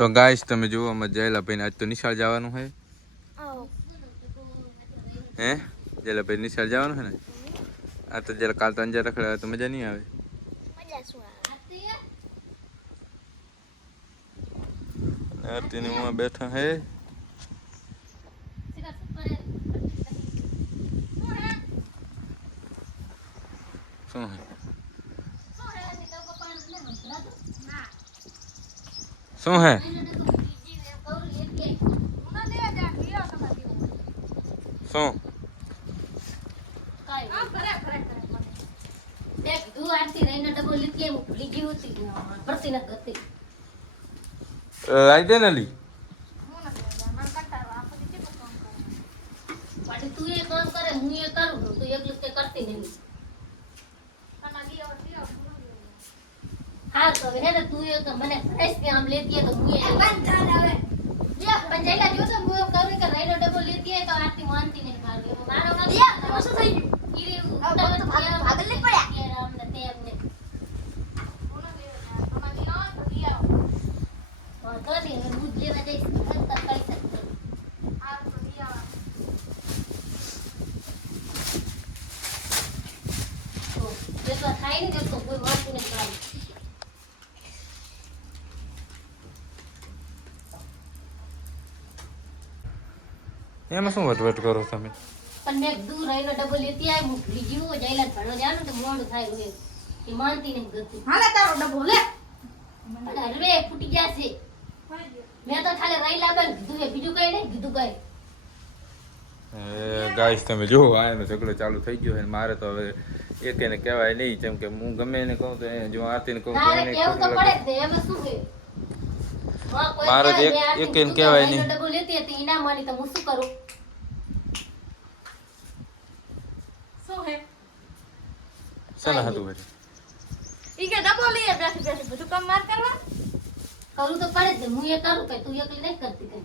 તો ગાઈસ તમે જુઓ અમે જયેલા ભાઈને આજ તો નિશાળ જવાનું છે હે જયેલા ભાઈ નિશાળ જવાનું છે ને આ તો જરા કાલ તો અંજાર રખડા તો મજા નહીં આવે આરતીની માં બેઠા હે શું હે શું હે શું આઈ દે ને લી તું એ કામ કરે હું એ કરું તું એકલું તે કરતી નહીં હા તો હે ને તું એ તો મને ફ્રેશ કે આમ લેતી તો હું એ બંધ થાને હવે જે પણ જઈલા જો તો હું એમ કરું કે રાઈનો ડબ્બો લેતી તો આરતી માનતી નહીં મારી મારો ના શું થઈ ગયું ઈરે ભાગલ નહીં પડ્યા કે રામ ને તે એમને તો નહીં હું જેવા જઈશ તો કરી શકતો આ તો દિયા તો જેટલા થાય ને તો કોઈ વાત નહીં કરે એમાં શું વટવટ કરો તમે પણ મેં દૂર રહીને ડબલ લેતી આવી હું ભૂલી ગયું જઈલા ભણવા જાનું તો મોડું થાય હોય એ માનતી નહીં ગતી હાલે તારો ડબ્બો લે અને હરવે ફૂટી ગયા છે મેં તો ખાલી રહી લાગલ કીધું બીજું કઈ નહીં કીધું કઈ ગાઈસ તમે જો આ એનો ઝઘડો ચાલુ થઈ ગયો છે મારે તો હવે એકેને કહેવાય નહીં જેમ કે હું ગમે એને કહું તો જો આરતીને કહું તો એને કેવું તો પડે જ એમાં શું છે મારે તો એકેને કહેવાય નહીં ડબ્બો લેતી હતી ઈના માની તો હું શું કરું શું હે સના હતું ભરી ઈ કે ડબ્બો લઈએ બેઠી બેઠી બધું કામ માર કરવા કરું તો પડે જ હું એ કરું કે તું એકલી નહીં કરતી કઈ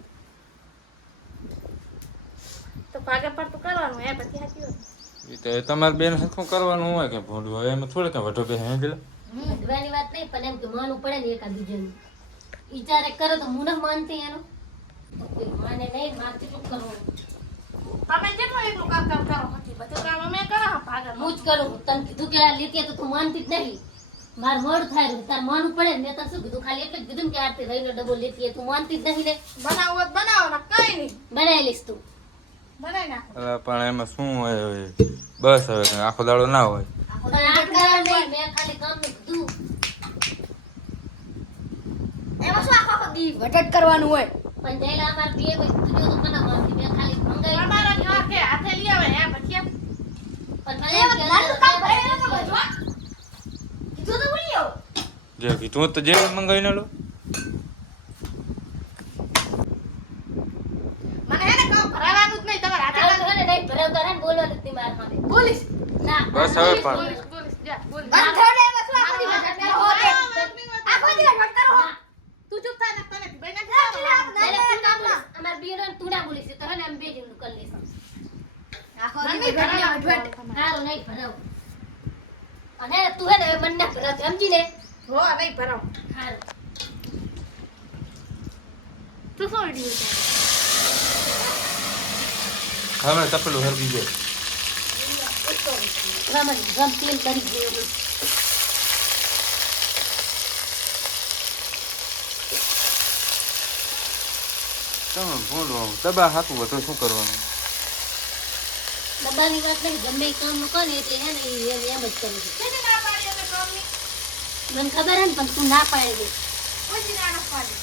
તો ભાગે પર તો કરવાનું હે પછી હાચી હોય ઈ તો તમારે બેન શું કરવાનું હોય કે ભોંડવું હોય એમાં થોડે કે વઢો બે હે દિલા ઘવાની વાત નહીં પણ એમ કે માનવું પડે ને એકા બીજાનું ઈચારે કરે તો હું ન માનતી એનું તો કોઈ માને નહીં મારતી શું કરવાનું તમે જેટલું એટલું કામ કરો હતી બધું કામ અમે કરો ભાગે હું જ કરું તને કીધું કે આ લેતી તો તું માનતી જ નહીં માર મોડું થાય તાર માનવું પડે ને મેં તને શું કીધું ખાલી એટલે જ કીધું કે આરતી રહીનો ડબ્બો લેતી તું માનતી જ નહીં ને બનાવો બનાવો ને કઈ નહીં બનાવી લઈશ તું બનાવી નાખ પણ એમાં શું હોય હવે બસ હવે આખો દાડો ના હોય પણ આ કારણ નહીં મેં ખાલી કામ ને કીધું એમાં શું આખો દી વટટ કરવાનું હોય પણ જઈલા અમાર બે તું જો તો કના મારતી મેં ખાલી મંગાઈ અમારા જો કે હાથે લઈ આવે હે પછી પણ મને નાનું કામ કરે તો બજવા કીધું તો બોલ્યો જે કીધું તો જે મંગાવી ના લો મને હે ને કામ ભરાવાનું જ નહીં તમાર હાથે મને નહીં ભરાવતા હે બોલવાનું જ માર સામે બોલીશ ના બસ હવે પણ બોલીશ જા બોલ બંધ થડે બસ આખો દી વટટ કરો આખો દી વટટ કરો તું ચૂપ થા ને તને બેના અમાર બીરો તું ના બોલીશ તો હે ને એમ બેજી નું કરી લેશું આખો દી વટટ હારો નહીં ભરાવ અને તું હે ને મન ના ભરાવ સમજી લે હો નહીં ભરાવ હારો તું શું વિડિયો હવે તપેલું હરગી ગયો રામન ગમ તેલ કરી ગયો તમે બોલો દબા હાથું બધું શું કરવાનું દબાની વાત નહીં ગમે કામ નું કરે એટલે હે ને એમ જ કરી દે કેને ના પાડી અમે કામની મને ખબર હે ને પણ તું ના પાડી દે કોઈ ના પાડી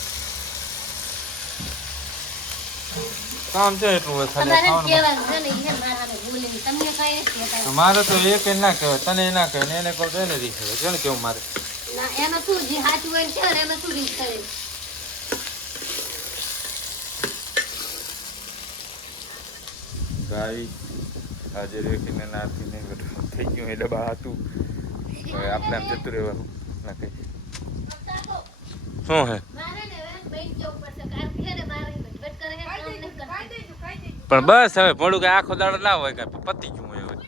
કામ છે એટલું હોય ખાલી તમારે ખાવાનું કેવાનું છે ને ઈ મારા ને બોલે તમને કઈ નથી કહેતા મારે તો એક ના કહેવાય તને ના કહેવાય ને એને કહું તો એને રીસ છે ને કેવું મારે ના એમાં શું જે સાચું હોય ને છે એમાં શું રીત કરે ગાય આજે રેખીને નાથીને બધું થઈ ગયું એ ડબ્બા હતું હવે આપણે આમ જતું રહેવાનું ના કઈ શું હે મારે ને બેન કે ઉપર છે કારથી હે ને મારે ભટભટ કરે હે કામ નહીં કરતી પણ બસ હવે મોડું કે આખો દાડો ના હોય કે પતી ગયું હોય હવે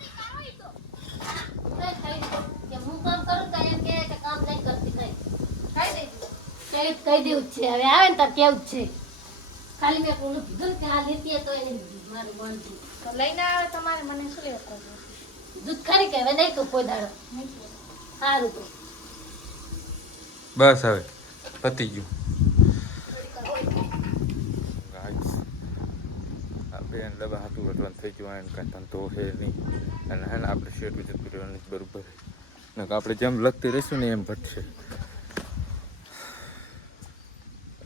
કે હું કામ કરું તો એમ કે કામ નહીં કરતી નહીં ખાઈ દે એ કહી દેવું જ છે હવે આવે ને તો કેવું જ છે ખાલી મેં કોનું કીધું ને કે આ લેતી તો એને મારું બનતું તો લઈને આવે તમારે મને શું લેવું કરવું દૂધ ખરી કે હવે નહીં તો કોઈ દાડો સારું તો બસ હવે પતી ગયું આપણે એને ડબ્બા હાથું વટવાનું થઈ ગયું એને કાંઈ ધંધો હે નહીં અને હે ને આપણે શેઠ વિજત કરવાની બરોબર ને આપણે જેમ લખતી રહીશું ને એમ ઘટશે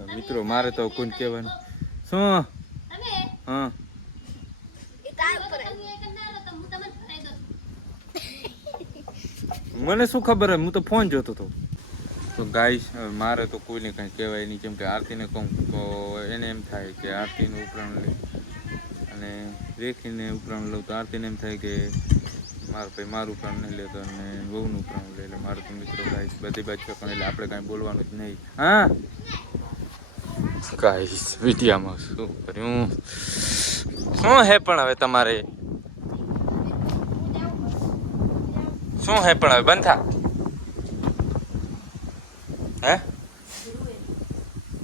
મિત્રો મારે તો કોઈને કહેવાનું શું તમે હા એ તાર ઉપર તમે એક ના લો તો હું તમને ફરાઈ દઉં મને શું ખબર હે હું તો ફોન જોતો હતો તો ગાઈસ મારે તો કોઈને કંઈ કહેવાય નહીં કેમ કે આરતીને કહું તો એને એમ થાય કે આરતીનું ઉપરાણ લે અને રેખીને ઉપરાણ લઉં તો આરતીને એમ થાય કે મારું ભાઈ મારું ઉપરાણ નહીં લેતો અને બહુનું ઉપરાણ લે એટલે મારે તો મિત્રો ગાઈસ બધી બાજુ પણ એટલે આપણે કાંઈ બોલવાનું જ નહીં હા ગાઈસ વિડિયામાં શું કર્યું શું હે પણ હવે તમારે શું હે પણ હવે બંધ થા હે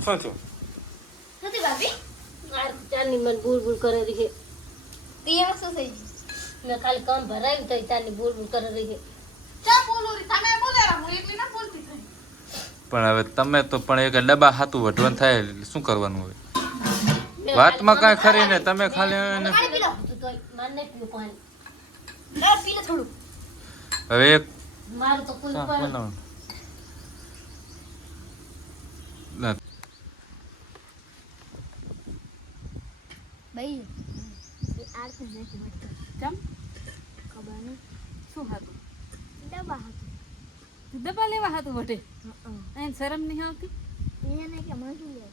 શું થયું નથી ભાભી આ ચાની મન બૂર બૂર કરે રહી છે તિયા શું થઈ ગયું મેં ખાલી કામ ભરાયું તો ચાની બૂર બૂર કરે રહી છે ચા બોલો રી તમે બોલેરા હું એકલી ના બોલતી થઈ પણ હવે તમે તો પણ એક ડબ્બા હાથું વઢવાનું થાય એટલે શું કરવાનું હોય વાતમાં કાંઈ ખરી ને તમે ખાલી એને પાણી પી લો તું તો માર નહીં પીવું પાણી ના પી લે થોડું હવે એક મારું તો કોઈ પર ના ભાઈ એ આરતી નથી મળતો ચમ ખબર નહીં શું હતું ડબ્બા હતું ડબ્બા લેવા હતું વટે એને શરમ નહીં આવતી એને કે મજૂર લે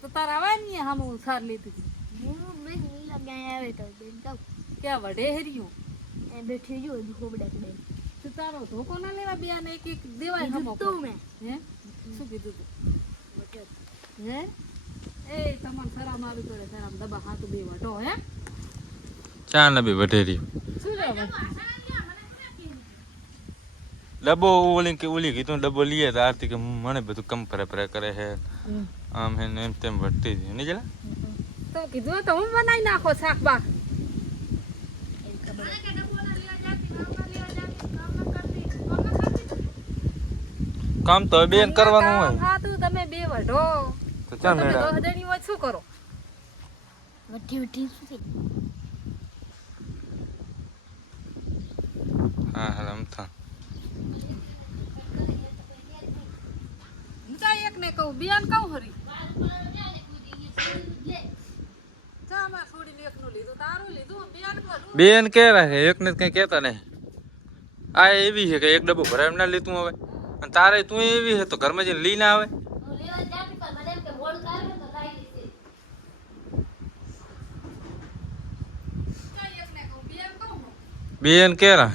તો તાર આવા નહીં હામ હું સાર લેતી હું મેં નીલા ગયા આવે તો બેન કહું ક્યાં વડે હર્યું એ બેઠી જો ખોબડા કે તું તારો ધોકો ના લેવા બે ને એક એક દેવાય હમો તું મેં હે શું કીધું તું હે એ તમને ખરા મારું કરે ખરા ડબ્બા હાથ બે વટો હે ચા ને બી વઢેરી શું લેવા ડબ્બો ઓલી કે ઓલી કીધું ડબ્બો લઈએ તો આરતી કે મને બધું કમ ફરે કરે હે આમ હે ને એમ તેમ વટતી હતી નહીં જલા તો કીધું તો હું બનાવી નાખો શાક બા કામ તો હવે બેન કરવાનું હોય હા તું તમે બે વઢો તો ચા તમે મેળા 10 જણી હોય શું કરો વઠી વઠી શું થઈ હા હા આમ થા હું તા એક ને કહું બિયાન કહું હરી ચા માં છોડીને એકનું લીધું તારું લીધું બિયાન કરું બેન કે રહે એકને કઈ કહેતા નહીં આ એવી છે કે એક ડબ્બો ભરાય ના લેતું હવે અને તારે તું એવી છે તો ઘરમાં જઈને લઈને આવે હું લેવા જાતી પણ મને એમ કે મોડું થાય ને તો ખાઈ લેશે ચા એક ને કહું બિયાન કહું હું બેન કે રહે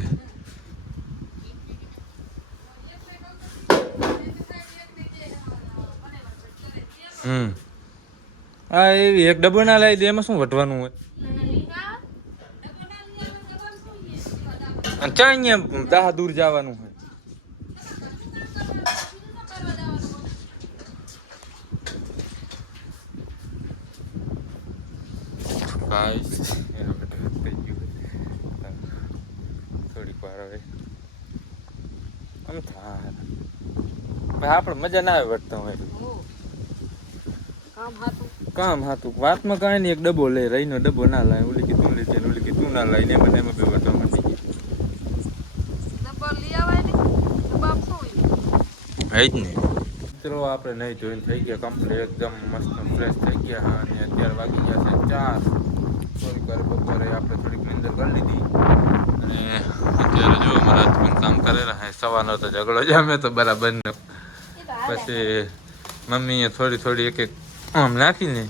આ એવી એક ડબ્બો ના લાવી દે એમાં શું વટવાનું હોય અને ચા અહીંયા દાહ દૂર જવાનું હોય ગાઈસ એનો બેટો થઈ ગયું થોડીક વાર હવે આમ થાય ભાઈ આપણે મજા ના આવે વટતા હોય કામ હાતું કામ હતું વાતમાં કાંઈ નહીં એક ડબ્બો લે રહીનો ડબ્બો ના લાય ઓલી કે તું લીધી ઓલી કે તું ના લાય ને એમાં બે વટવા માંડી ગઈ ડબ્બા લઈ આવાય ને બાપ શું હે જ નહીં મિત્રો આપણે નહીં જોઈને થઈ ગયા કમ્પ્લીટ એકદમ મસ્ત ફ્રેશ થઈ ગયા હા અને અત્યારે વાગી ગયા છે 4 થોડીક વાર બપોરે આપણે થોડીક નિંદર કરી લીધી અને અત્યારે જો અમારા હસબન્ડ કામ કરે રહ્યા સવારનો તો ઝઘડો જામે તો બરાબર ને પછી મમ્મીએ થોડી એક એક આમ નાખીને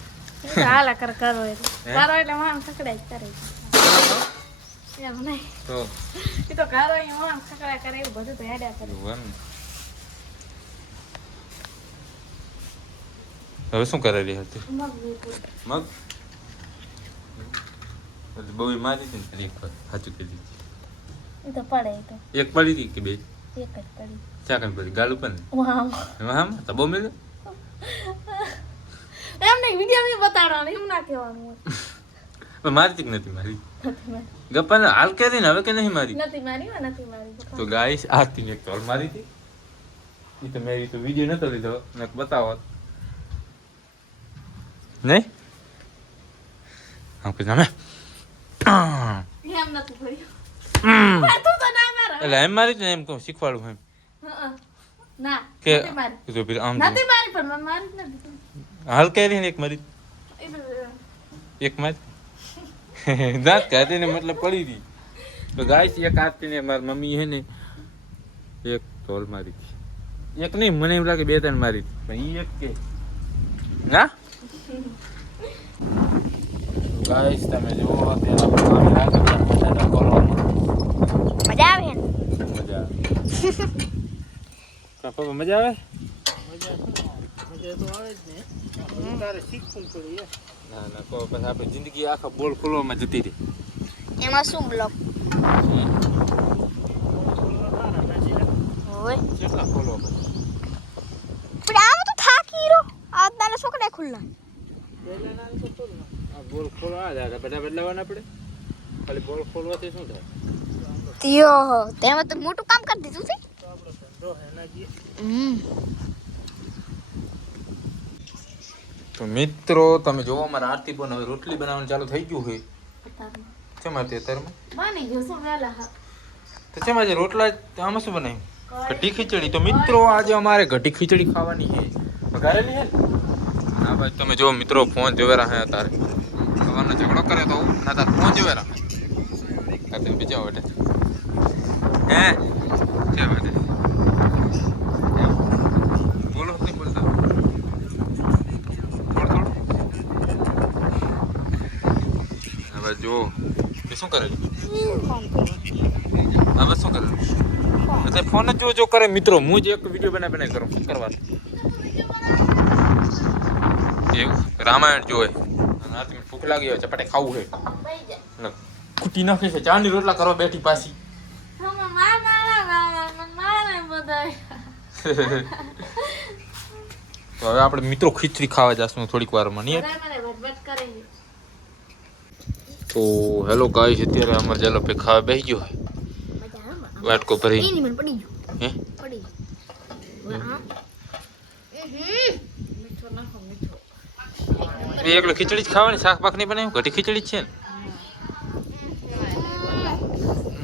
હાલા કરો એટલે તારો એટલે માણસ ખકડાય કરે એમ નહીં તો એ તો ઘરો અહીંયા માણસ ખકડા કરે એવું બધું તો હેડ્યા કરે હવે શું કરેલી હતી મગ બહુ મારી હતી ને એક વાર સાચું કહી દીધી એ તો પડે એ તો એક પડી હતી કે બે એક જ પડી ચા કઈ પડી ગાલું પણ વાહ એમાં તો બહુ મેળ્યું એમ નહીં વિડીયો મેં બતાડવાનું એમ ના કહેવાનું હોય. પણ મારી જ નથી મારી નથી મારી ગપ્પાને હાલ કરી ને હવે કે નહીં મારી નથી મારી હો, નથી મારી તો ગાઈસ આરતી ને એક તોલ મારી હતી એ તો મેરી તો વિડીયો નતો લીધો ને બતાવો નહીં આમ કે તમે એમ નથી ભર્યું તું તો ના મારો એટલે એમ મારી ને એમ કહું શીખવાડું એમ ના કે નથી મારી તો આમ નથી મારી પણ મને મારી જ નથી હાલ કરી ને એક મારી એ તો એક માં દાંત કાઢી ને મતલબ પડી હતી તો ગાઈસ એક આરતી ને મારી મમ્મી હે ને એક તોલ મારી હતી એક નહીં મને એમ લાગે 2-3 મારી હતી પણ ઈ એક કે ના ગાઈસ તમે જોવો અત્યારે આપણે કામ લાગે છે મસાલા કરવામાં મજા આવે ને મજા આવે કા પપ્પા મજા આવે ના ના કહો પછી આપણી જિંદગી આખા બોલ ખોલવામાં જતી રહી એમાં શું બ્લોક હોય કેટલા ખોલો પણ આમ તો થાકી રહ્યો આ તારે છોકરા ખુલ્લા આ બોલ ખોલવા જાય બધા બદલાવાના પડે ખાલી બોલ ખોલવાથી શું થાય ત્યો તેમાં તો મોટું કામ કરી દીધું છે તો મિત્રો તમે જોવો મારા આરતી પણ હવે રોટલી બનાવવાનું ચાલુ થઈ ગયું છે કેમ આરતી અત્યારમાં બની ગયું શું વેલા હા તો કેમ આજે રોટલા આમાં શું બનાવ્યું ઘટી ખીચડી તો મિત્રો આજે અમારે ઘટી ખીચડી ખાવાની છે વઘારેલી છે ને હા ભાઈ તમે જો મિત્રો ફોન જોવેરા હે તારે સવારનો ઝઘડો કરે તો ના તાર ફોન જોવેરા તારે બીજા વટે હે જે વટે બોલો નહીં બોલતા થોડું હવે જો એ શું કરે હવે શું કરે એટલે ફોન જ જો કરે મિત્રો હું જ એક વિડીયો બનાવી કરું શું કરવા એવું રામાયણ જોવે અને આ તમે ભૂખ લાગી હોય ચપાટે ખાવું છે કુટી નાખે છે ચાની રોટલા કરવા બેઠી પાછી તો હવે આપણે મિત્રો ખીચડી ખાવા જશું થોડીક વારમાં નહીં તો હેલો ગાઈસ અત્યારે અમારે ચાલો પે ખાવા બેસી ગયો વાટકો ભરી હે એકલો ખીચડી જ ખાવાની શાક પાક નહીં બનાવ્યું ઘટી ખીચડી જ છે ને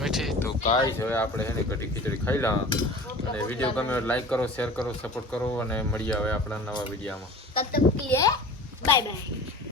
મીઠી તો ગાઈસ હવે આપણે એને ઘટી ખીચડી ખાઈ લા અને વિડીયો ગમે લાઈક કરો શેર કરો સપોર્ટ કરો અને મળીએ હવે આપણા નવા વિડીયોમાં તબ તક કે લીએ બાય બાય